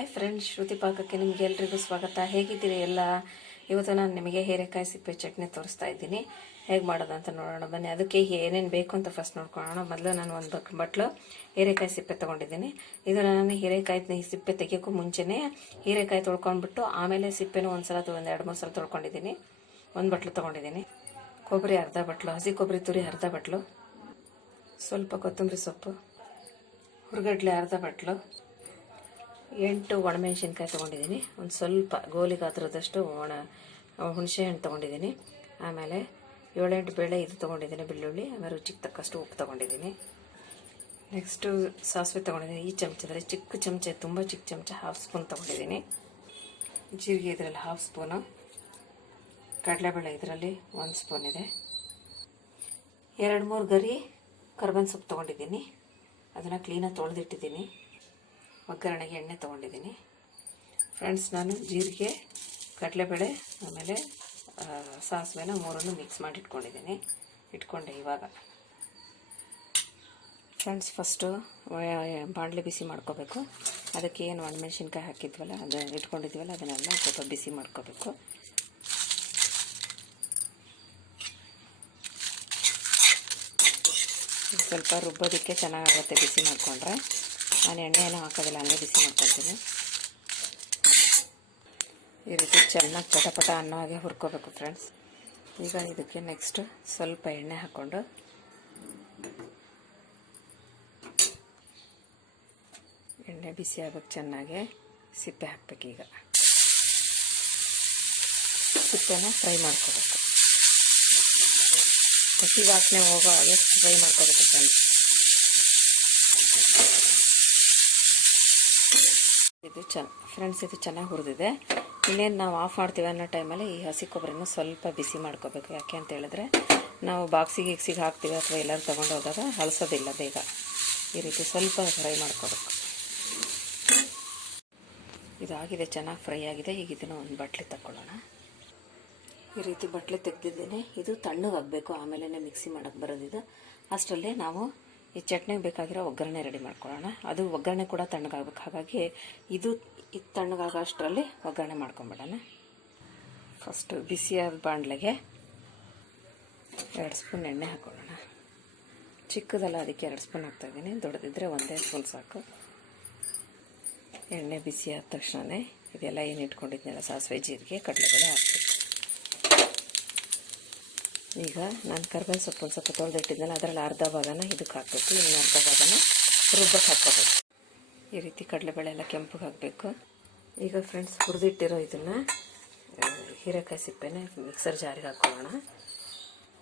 Hi friends, ಶ್ರುತಿ ಪಾಕಕ್ಕೆ ನಿಮಗೆ ಎಲ್ರಿಗೂ ಸ್ವಾಗತ. ಹೇಗಿದ್ದೀರಿ ಎಲ್ಲ? ಇವತ್ತು ನಾನು ನಿಮಗೆ ಹೀರೆಕಾಯಿ ಸಿಪ್ಪೆ ಚಟ್ನಿ ತೋರಿಸ್ತಾ ಇದ್ದೀನಿ. ಹೇಗೆ ಮಾಡೋದು ಅಂತ ನೋಡೋಣ ಬನ್ನಿ. ಅದಕ್ಕೆ ಏನೇನು ಬೇಕು ಅಂತ ಫಸ್ಟ್ ನೋಡ್ಕೊಳ್ಳೋಣ. ಮೊದಲು ನಾನು ಒಂದು ಬಟ್ಲು ಹೀರೆಕಾಯಿ ಸಿಪ್ಪೆ ತೊಗೊಂಡಿದ್ದೀನಿ. ಇದು ನಾನು ಹೀರೆಕಾಯಿ ಸಿಪ್ಪೆ ತೆಗಿಯೋಕ್ಕೂ ಮುಂಚೆನೇ ಹೀರೆಕಾಯಿ ತೊಳ್ಕೊಂಡ್ಬಿಟ್ಟು ಆಮೇಲೆ ಸಿಪ್ಪೆನೂ ಒಂದು 2-3 ಸಲ ತೊಳ್ಕೊಂಡಿದ್ದೀನಿ. ಒಂದು ಬಟ್ಲು ತೊಗೊಂಡಿದ್ದೀನಿ. ಕೊಬ್ಬರಿ ಅರ್ಧ ಬಟ್ಲು, ಹಸಿ ಕೊಬ್ಬರಿ ತುರಿ ಅರ್ಧ ಬಟ್ಲು, ಸ್ವಲ್ಪ ಕೊತ್ತಂಬರಿ ಸೊಪ್ಪು, ಹುರ್ಗಡ್ಲೆ ಅರ್ಧ ಬಟ್ಲು, 8 ಒಣಮೆಣಸಿನ್ಕಾಯಿ ತೊಗೊಂಡಿದ್ದೀನಿ. ಒಂದು ಸ್ವಲ್ಪ ಗೋಲಿ ಗಾತ್ರದಷ್ಟು ಹುಣಸೆ ಹಣ್ಣು ತೊಗೊಂಡಿದ್ದೀನಿ. ಆಮೇಲೆ 7-8 ಬೇಳೆ ಇದು ತೊಗೊಂಡಿದ್ದೀನಿ, ಬೆಳ್ಳುಳ್ಳಿ. ಆಮೇಲೆ ರುಚಿಗೆ ತಕ್ಕಷ್ಟು ಉಪ್ಪು ತೊಗೊಂಡಿದ್ದೀನಿ. ನೆಕ್ಸ್ಟು ಸಾಸಿವೆ ತೊಗೊಂಡಿದ್ದೀನಿ. ಈ ಚಮಚದಲ್ಲಿ ಚಿಕ್ಕ ಚಮಚ, ತುಂಬ ಚಿಕ್ಕ ಚಮಚ, 1/2 ಸ್ಪೂನ್ ತೊಗೊಂಡಿದ್ದೀನಿ. ಜೀರಿಗೆ ಇದರಲ್ಲಿ 1/2 ಸ್ಪೂನು, ಕಡಲೆಬೇಳೆ ಇದರಲ್ಲಿ 1 ಸ್ಪೂನ್ ಇದೆ. 2-3 ಗರಿ ಕರ್ಬೇವಿನ ಸೊಪ್ಪು ತೊಗೊಂಡಿದ್ದೀನಿ. ಅದನ್ನು ಕ್ಲೀನಾಗಿ ತೊಳೆದಿಟ್ಟಿದ್ದೀನಿ. ಒಗ್ಗರಣೆಗೆ ಎಣ್ಣೆ ತೊಗೊಂಡಿದ್ದೀನಿ. ಫ್ರೆಂಡ್ಸ್, ನಾನು ಜೀರಿಗೆ, ಕಡಲೆಬೇಳೆ ಆಮೇಲೆ ಸಾಸಿವೆನ 3 ಮಿಕ್ಸ್ ಮಾಡಿ ಇಟ್ಕೊಂಡೆ ಇವಾಗ. ಫ್ರೆಂಡ್ಸ್, ಫಸ್ಟು ಬಾಣಲೆ ಬಿಸಿ ಮಾಡ್ಕೋಬೇಕು. ಅದಕ್ಕೆ ಏನು ಒಣಮೆಣಸಿನ್ಕಾಯಿ ಹಾಕಿದ್ವಲ್ಲ, ಅದನ್ನು ಇಟ್ಕೊಂಡಿದ್ವಲ್ಲ, ಅದನ್ನೆಲ್ಲ ಸ್ವಲ್ಪ ಬಿಸಿ ಮಾಡ್ಕೋಬೇಕು. ಸ್ವಲ್ಪ ರುಬ್ಬೋದಕ್ಕೆ ಚೆನ್ನಾಗಾಗುತ್ತೆ ಬಿಸಿ ಮಾಡಿಕೊಂಡ್ರೆ. ನಾನು ಎಣ್ಣೆಯನ್ನು ಹಾಕೋದಿಲ್ಲ, ಹಂಗೆ ಬಿಸಿ ಮಾಡ್ಕೊಳ್ತೀನಿ. ಈ ರೀತಿ ಚೆನ್ನಾಗಿ ಪಟ ಅನ್ನೋ ಹಾಗೆ ಹುರ್ಕೋಬೇಕು ಫ್ರೆಂಡ್ಸ್. ಈಗ ಇದಕ್ಕೆ ನೆಕ್ಸ್ಟ್ ಸ್ವಲ್ಪ ಎಣ್ಣೆ ಹಾಕ್ಕೊಂಡು ಎಣ್ಣೆ ಬಿಸಿ ಆಗಬೇಕು ಚೆನ್ನಾಗಿ. ಸಿಪ್ಪೆ ಹಾಕ್ಬೇಕು. ಈಗ ಸಿಪ್ಪೆನ ಫ್ರೈ ಮಾಡ್ಕೋಬೇಕು. ಹಸಿ ವಾಸನೆ ಹೋಗೋ ಹಾಗೆ ಫ್ರೈ ಮಾಡ್ಕೋಬೇಕು ಫ್ರೆಂಡ್ಸ್. ಇದು ಚೆನ್ನಾಗಿ ಹುರಿದಿದೆ. ಇನ್ನೇನು ನಾವು ಆಫ್ ಮಾಡ್ತೀವಿ ಅನ್ನೋ ಟೈಮಲ್ಲಿ ಈ ಹಸಿ ಕೊಬ್ಬರಿನ ಸ್ವಲ್ಪ ಬಿಸಿ ಮಾಡ್ಕೋಬೇಕು. ಯಾಕೆ ಅಂತ ಹೇಳಿದ್ರೆ ನಾವು ಬಾಕ್ಸಿಗೆ ಹಾಕ್ತೀವಿ ಅಥವಾ ಎಲ್ಲರೂ ತೊಗೊಂಡು ಹೋದಾಗ ಹಳಸೋದಿಲ್ಲ ಬೇಗ. ಈ ರೀತಿ ಸ್ವಲ್ಪ ಫ್ರೈ ಮಾಡ್ಕೋಬೇಕು. ಇದಾಗಿದೆ, ಚೆನ್ನಾಗಿ ಫ್ರೈ ಆಗಿದೆ. ಈಗ ಇದನ್ನು ಒಂದು ಬಟ್ಲಿ ತಗೊಳ್ಳೋಣ. ಈ ರೀತಿ ಬಟ್ಲಿ ತೆಗೆದಿದ್ದೇನೆ. ಇದು ತಣ್ಣಗಾಗಬೇಕು, ಆಮೇಲೆ ಮಿಕ್ಸಿ ಮಾಡೋಕ್ಕೆ ಬರೋದಿದು. ಅಷ್ಟರಲ್ಲೇ ನಾವು ಈ ಚಟ್ನಿಗೆ ಬೇಕಾಗಿರೋ ಒಗ್ಗರಣೆ ರೆಡಿ ಮಾಡ್ಕೊಳ್ಳೋಣ. ಅದು ಒಗ್ಗರಣೆ ಕೂಡ ತಣ್ಣಗಾಗಬೇಕು. ಹಾಗಾಗಿ ಇದು ತಣ್ಣಗಾಗೋ ಅಷ್ಟರಲ್ಲಿ ಒಗ್ಗರಣೆ ಮಾಡ್ಕೊಂಬಿಡೋಣ. ಫಸ್ಟು ಬಿಸಿಯಾದ ಬಾಣಲೆಗೆ 2 ಸ್ಪೂನ್ ಎಣ್ಣೆ ಹಾಕೊಳ್ಳೋಣ. ಚಿಕ್ಕದಲ್ಲ, ಅದಕ್ಕೆ 2 ಸ್ಪೂನ್ ಹಾಕ್ತಾಯಿದ್ದೀನಿ. ದೊಡ್ಡದಿದ್ದರೆ 1 ಸ್ಪೂನ್ ಸಾಕು. ಎಣ್ಣೆ ಬಿಸಿ ಆದ ತಕ್ಷಣವೇ ಇದೆಲ್ಲ ಏನು ಇಟ್ಕೊಂಡಿದ್ನೆಲ್ಲ ಸಾಸಿವೆ, ಜೀರಿಗೆ, ಕಡಲೆಬೇಳೆ ಹಾಕ್ಬೇಕು. ಈಗ ನಾನು ಕರ್ಬೇವಿನ ಸೊಪ್ಪು ಒಂದು ಸ್ವಲ್ಪ ತೊಳೆದಿಟ್ಟಿದ್ನಲ್ಲ, ಅದರಲ್ಲಿ ಅರ್ಧ ಭಾಗನ ಇದಕ್ಕೆ ಹಾಕಬೇಕು. ಇನ್ನು ಅರ್ಧ ಭಾಗನ ರುಬ್ಬಕ್ಕೆ ಹಾಕ್ಕೋಬೇಕು. ಈ ರೀತಿ ಕಡಲೆಬೇಳೆ ಎಲ್ಲ ಕೆಂಪಗೆ ಹಾಕಬೇಕು. ಈಗ ಫ್ರೆಂಡ್ಸ್, ಹುರಿದಿಟ್ಟಿರೋ ಇದನ್ನು ಹೀರೆಕಾಯಿ ಸಿಪ್ಪೆನ ಮಿಕ್ಸರ್ ಜಾರಿಗೆ ಹಾಕ್ಕೊಳ್ಳೋಣ.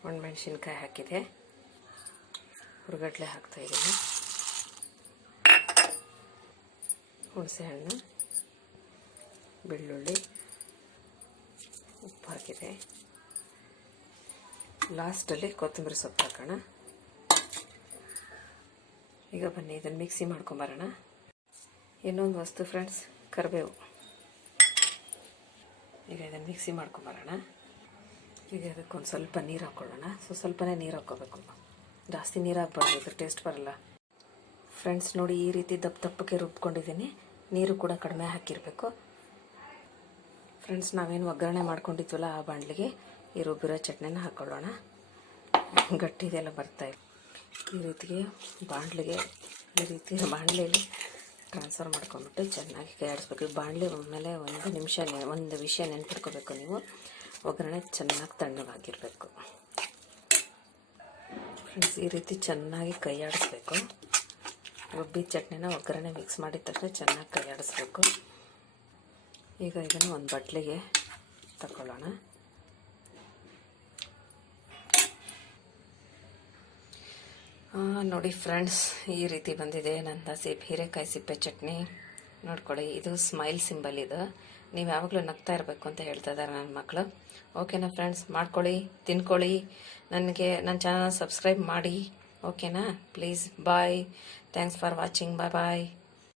ಒಣಮೆಣಸಿನ್ಕಾಯಿ ಹಾಕಿದೆ, ಹುರ್ಗಡ್ಲೆ ಹಾಕ್ತಾಯಿದ್ದೀನಿ, ಹುಣಸೆಹಣ್ಣು, ಬೆಳ್ಳುಳ್ಳಿ, ಉಪ್ಪು ಹಾಕಿದೆ. ಲಾಸ್ಟಲ್ಲಿ ಕೊತ್ತಂಬರಿ ಸೊಪ್ಪು ಹಾಕೋಣ. ಈಗ ಬನ್ನಿ ಇದನ್ನು ಮಿಕ್ಸಿ ಮಾಡ್ಕೊಂಬರೋಣ. ಇನ್ನೊಂದು ವಸ್ತು ಫ್ರೆಂಡ್ಸ್, ಕರಿಬೇವು. ಈಗ ಇದನ್ನು ಮಿಕ್ಸಿ ಮಾಡ್ಕೊಂಬರೋಣ. ಈಗ ಅದಕ್ಕೊಂದು ಸ್ವಲ್ಪ ನೀರು ಹಾಕ್ಕೊಳ್ಳೋಣ. ಸ್ವಲ್ಪನೇ ನೀರು ಹಾಕ್ಕೋಬೇಕು, ಜಾಸ್ತಿ ನೀರು ಹಾಕ್ಬಾರ್ದು, ಇದ್ರ ಟೇಸ್ಟ್ ಬರಲ್ಲ. ಫ್ರೆಂಡ್ಸ್ ನೋಡಿ, ಈ ರೀತಿ ದಪ್ಪಕ್ಕೆ ರುಬ್ಕೊಂಡಿದ್ದೀನಿ. ನೀರು ಕೂಡ ಕಡಿಮೆ ಹಾಕಿರಬೇಕು. ಫ್ರೆಂಡ್ಸ್, ನಾವೇನು ಒಗ್ಗರಣೆ ಮಾಡ್ಕೊಂಡಿದ್ವಲ್ಲ ಆ ಬಾಣಲಿಗೆ ಈ ರುಬ್ಬಿರೋ ಚಟ್ನಿನ ಹಾಕ್ಕೊಳ್ಳೋಣ. ಗಟ್ಟಿದೆಲ್ಲ ಬರ್ತಾಯಿದೆ. ಈ ರೀತಿಗೆ ಬಾಣಲೆಯಲ್ಲಿ ಟ್ರಾನ್ಸ್ಫರ್ ಮಾಡ್ಕೊಂಬಿಟ್ಟು ಚೆನ್ನಾಗಿ ಕೈ ಆಡಿಸ್ಬೇಕು. ಬಾಣಲೆ ಮೇಲೆ ಒಂದು ವಿಷಯ ನೆನ್ಪಿಟ್ಕೋಬೇಕು ನೀವು, ಒಗ್ಗರಣೆ ಚೆನ್ನಾಗಿ ತಣ್ಣಗಾಗಿರಬೇಕು. ಫ್ರೆಂಡ್ಸ್, ಈ ರೀತಿ ಚೆನ್ನಾಗಿ ಕೈ ಆಡಿಸ್ಬೇಕು. ರುಬ್ಬಿದ ಚಟ್ನಿನ ಒಗ್ಗರಣೆ ಮಿಕ್ಸ್ ಮಾಡಿದ ತಕ್ಷಣ ಚೆನ್ನಾಗಿ ಕೈ ಆಡಿಸ್ಬೇಕು. ಈಗ ಇದನ್ನು ಒಂದು ಬಟ್ಲಿಗೆ ತಗೊಳ್ಳೋಣ. ನೋಡಿ ಫ್ರೆಂಡ್ಸ್, ಈ ರೀತಿ ಬಂದಿದೆ ನನ್ನ ಹೀರೆಕಾಯಿ ಸಿಪ್ಪೆ ಚಟ್ನಿ. ನೋಡ್ಕೊಳ್ಳಿ, ಇದು ಸ್ಮೈಲ್ ಸಿಂಬಲ್. ಇದು ನೀವು ಯಾವಾಗಲೂ ನಗ್ತಾ ಇರಬೇಕು ಅಂತ ಹೇಳ್ತಾ ಇದ್ದಾರೆ ನನ್ನ ಮಕ್ಕಳು. ಓಕೆನಾ ಫ್ರೆಂಡ್ಸ್? ಮಾಡ್ಕೊಳ್ಳಿ, ತಿನ್ಕೊಳ್ಳಿ. ನನ್ನ ಚಾನಲ್ ಸಬ್ಸ್ಕ್ರೈಬ್ ಮಾಡಿ. ಓಕೆನಾ? Please. Bye. Thanks for watching. Bye.